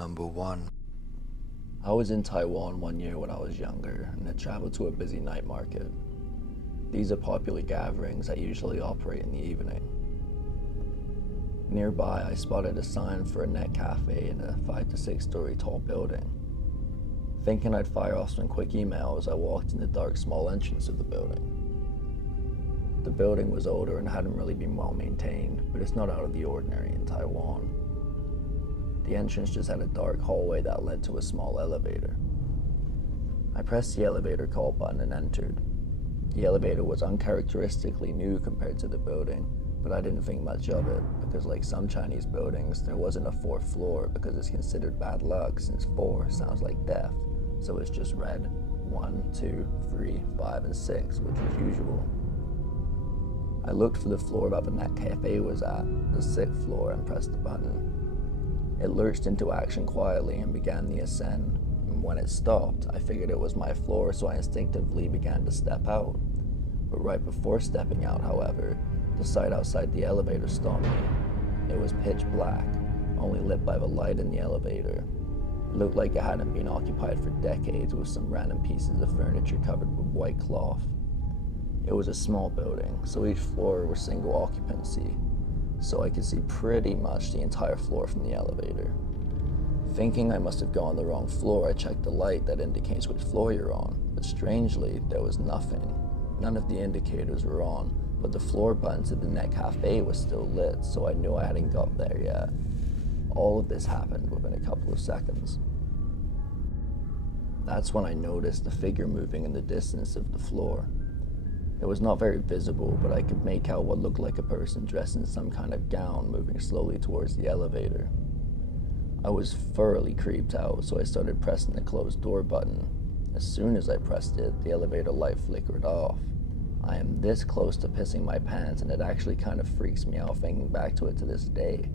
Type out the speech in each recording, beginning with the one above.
Number 1. I was in Taiwan one year when I was younger and had traveled to a busy night market. These are popular gatherings that usually operate in the evening. Nearby, I spotted a sign for a net cafe in a 5 to 6 story tall building. Thinking I'd fire off some quick emails, I walked in the dark small entrance of the building. The building was older and hadn't really been well maintained, but it's not out of the ordinary in Taiwan. The entrance just had a dark hallway that led to a small elevator. I pressed the elevator call button and entered. The elevator was uncharacteristically new compared to the building, but I didn't think much of it, because like some Chinese buildings, there wasn't a 4th floor because it's considered bad luck since 4 sounds like death, so it's just read 1, 2, 3, 5, and 6, which was usual. I looked for the floor that the net cafe was at, the 6th floor, and pressed the button. It lurched into action quietly and began the ascent, and when it stopped, I figured it was my floor, so I instinctively began to step out. But right before stepping out, however, the sight outside the elevator stopped me. It was pitch black, only lit by the light in the elevator. It looked like it hadn't been occupied for decades, with some random pieces of furniture covered with white cloth. It was a small building, so each floor was single occupancy, so I could see pretty much the entire floor from the elevator. Thinking I must have gone the wrong floor, I checked the light that indicates which floor you're on, but strangely, there was nothing. None of the indicators were on, but the floor button to the net cafe was still lit, so I knew I hadn't got there yet. All of this happened within a couple of seconds. That's when I noticed a figure moving in the distance of the floor. It was not very visible, but I could make out what looked like a person dressed in some kind of gown moving slowly towards the elevator. I was thoroughly creeped out, so I started pressing the closed door button. As soon as I pressed it, the elevator light flickered off. I am this close to pissing my pants, and it actually kind of freaks me out thinking back to it to this day.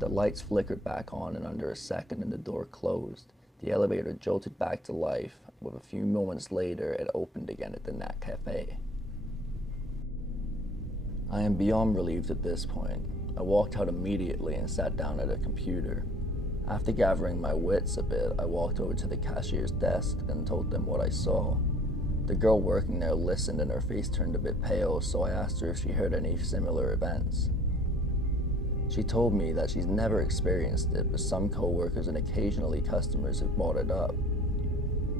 The lights flickered back on in under a second and the door closed. The elevator jolted back to life. With a few moments later, it opened again at the Nat Cafe. I am beyond relieved at this point. I walked out immediately and sat down at a computer. After gathering my wits a bit, I walked over to the cashier's desk and told them what I saw. The girl working there listened and her face turned a bit pale, so I asked her if she heard any similar events. She told me that she's never experienced it, but some co-workers and occasionally customers have brought it up.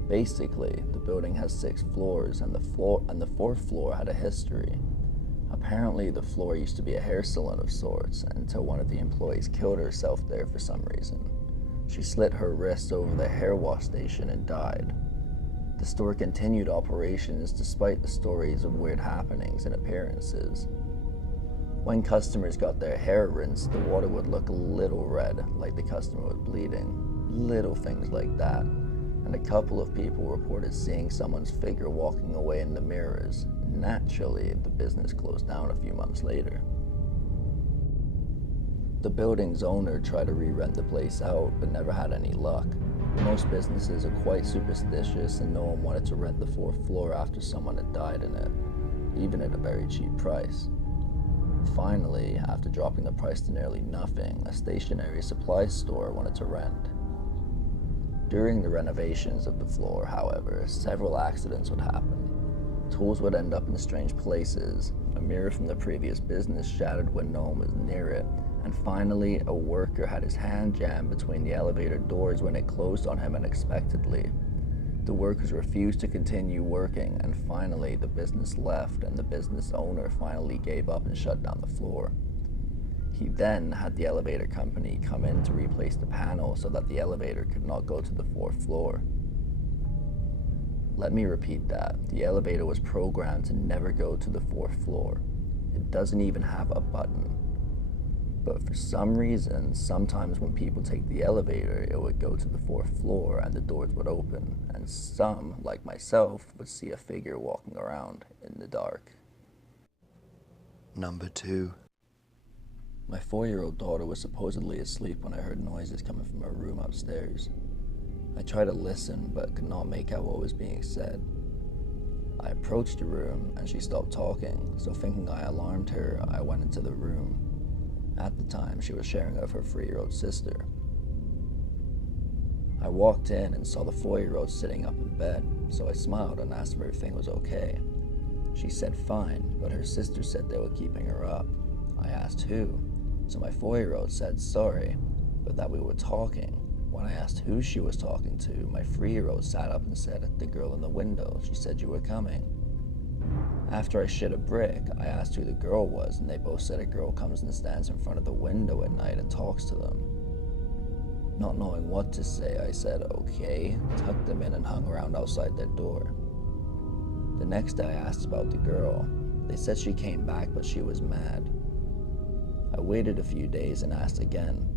Basically, the building has 6 floors, and the 4th floor had a history. Apparently, the floor used to be a hair salon of sorts, until one of the employees killed herself there for some reason. She slit her wrist over the hair wash station and died. The store continued operations despite the stories of weird happenings and appearances. When customers got their hair rinsed, the water would look a little red, like the customer was bleeding. Little things like that. And a couple of people reported seeing someone's figure walking away in the mirrors. Naturally, the business closed down a few months later. The building's owner tried to re-rent the place out, but never had any luck. Most businesses are quite superstitious, and no one wanted to rent the 4th floor after someone had died in it, even at a very cheap price. Finally, after dropping the price to nearly nothing, a stationery supply store wanted to rent. During the renovations of the floor, however, several accidents would happen. Tools would end up in strange places, a mirror from the previous business shattered when no one was near it, and finally, a worker had his hand jammed between the elevator doors when it closed on him unexpectedly. The workers refused to continue working, and finally, the business left, and the business owner finally gave up and shut down the floor. He then had the elevator company come in to replace the panel so that the elevator could not go to the 4th floor. Let me repeat that. The elevator was programmed to never go to the 4th floor. It doesn't even have a button. But for some reason, sometimes when people take the elevator, it would go to the 4th floor and the doors would open, and some, like myself, would see a figure walking around in the dark. Number 2. My 4-year-old daughter was supposedly asleep when I heard noises coming from her room upstairs. I tried to listen, but could not make out what was being said. I approached the room, and she stopped talking, so thinking I alarmed her, I went into the room. At the time, she was sharing with her 3-year-old sister. I walked in and saw the 4-year-old sitting up in bed, so I smiled and asked if everything was okay. She said fine, but her sister said they were keeping her up. I asked who, so my 4-year-old said sorry, but that we were talking. When I asked who she was talking to, my 3-year-old sat up and said, "The girl in the window, she said you were coming." After I shit a brick, I asked who the girl was, and they both said a girl comes and stands in front of the window at night and talks to them. Not knowing what to say, I said okay, tucked them in and hung around outside their door. The next day I asked about the girl. They said she came back, but she was mad. I waited a few days and asked again.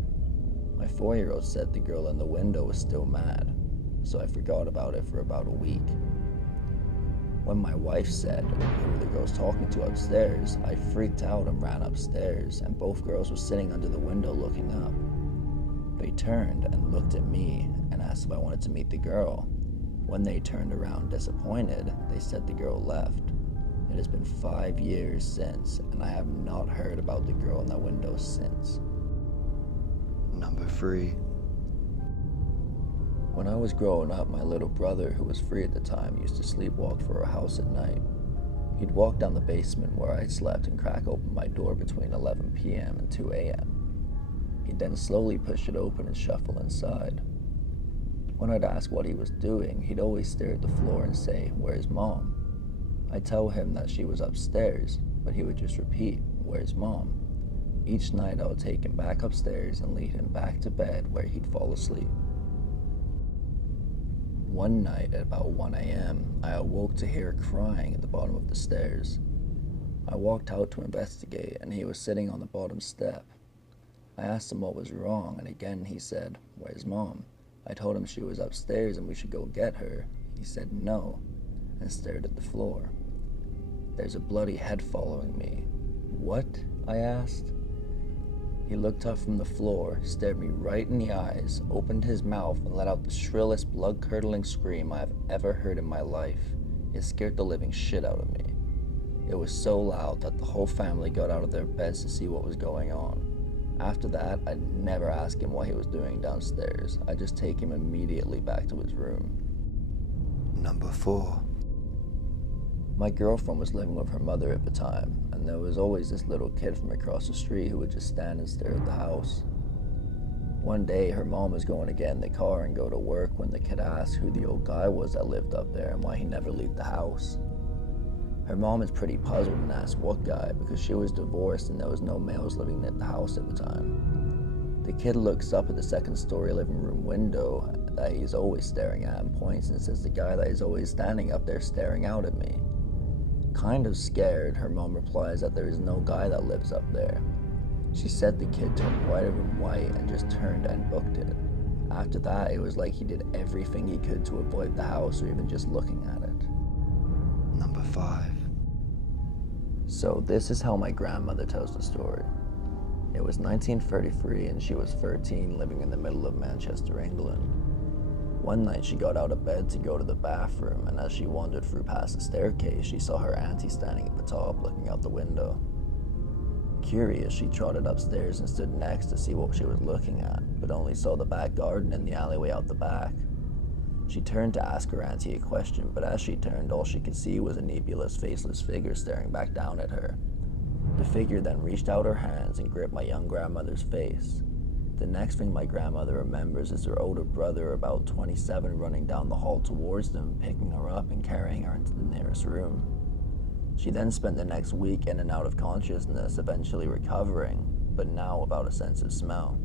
My 4-year-old said the girl in the window was still mad, so I forgot about it for about a week. When my wife said who were the girls talking to upstairs, I freaked out and ran upstairs, and both girls were sitting under the window looking up. They turned and looked at me and asked if I wanted to meet the girl. When they turned around disappointed, they said the girl left. It has been 5 years since, and I have not heard about the girl in that window since. Number 3. When I was growing up, my little brother, who was 3 at the time, used to sleepwalk for our house at night. He'd walk down the basement where I slept and crack open my door between 11 p.m. and 2 a.m. He'd then slowly push it open and shuffle inside. When I'd ask what he was doing, he'd always stare at the floor and say, "Where's Mom?" I'd tell him that she was upstairs, but he would just repeat, "Where's Mom?" Each night I would take him back upstairs and lead him back to bed where he'd fall asleep. One night at about 1 a.m., I awoke to hear crying at the bottom of the stairs. I walked out to investigate, and he was sitting on the bottom step. I asked him what was wrong, and again he said, "Where's Mom?" I told him she was upstairs and we should go get her. He said no, and stared at the floor. "There's a bloody head following me." "What?" I asked. He looked up from the floor, stared me right in the eyes, opened his mouth, and let out the shrillest, blood-curdling scream I have ever heard in my life. It scared the living shit out of me. It was so loud that the whole family got out of their beds to see what was going on. After that, I'd never ask him what he was doing downstairs. I'd just take him immediately back to his room. Number 4. My girlfriend was living with her mother at the time, and there was always this little kid from across the street who would just stand and stare at the house. One day, her mom was going to get in the car and go to work when the kid asked who the old guy was that lived up there and why he never left the house. Her mom is pretty puzzled and asked what guy, because she was divorced and there was no males living at the house at the time. The kid looks up at the second-story living room window that he's always staring at and points and says, "The guy that is always standing up there staring out at me." Kind of scared, her mom replies that there is no guy that lives up there. She said the kid turned whiter and white and just turned and booked it. After that, it was like he did everything he could to avoid the house or even just looking at it. Number 5. So this is how my grandmother tells the story. It was 1933 and she was 13, living in the middle of Manchester, England. One night she got out of bed to go to the bathroom, and as she wandered through past the staircase, she saw her auntie standing at the top looking out the window. Curious, she trotted upstairs and stood next to see what she was looking at, but only saw the back garden and the alleyway out the back. She turned to ask her auntie a question, but as she turned, all she could see was a nebulous, faceless figure staring back down at her. The figure then reached out her hands and gripped my young grandmother's face. The next thing my grandmother remembers is her older brother, about 27, running down the hall towards them, picking her up and carrying her into the nearest room. She then spent the next week in and out of consciousness, eventually recovering, but now without a sense of smell.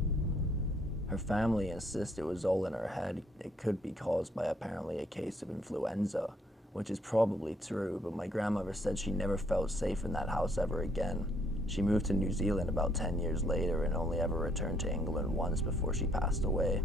Her family insists it was all in her head. It could be caused by apparently a case of influenza, which is probably true, but my grandmother said she never felt safe in that house ever again. She moved to New Zealand about 10 years later and only ever returned to England once before she passed away.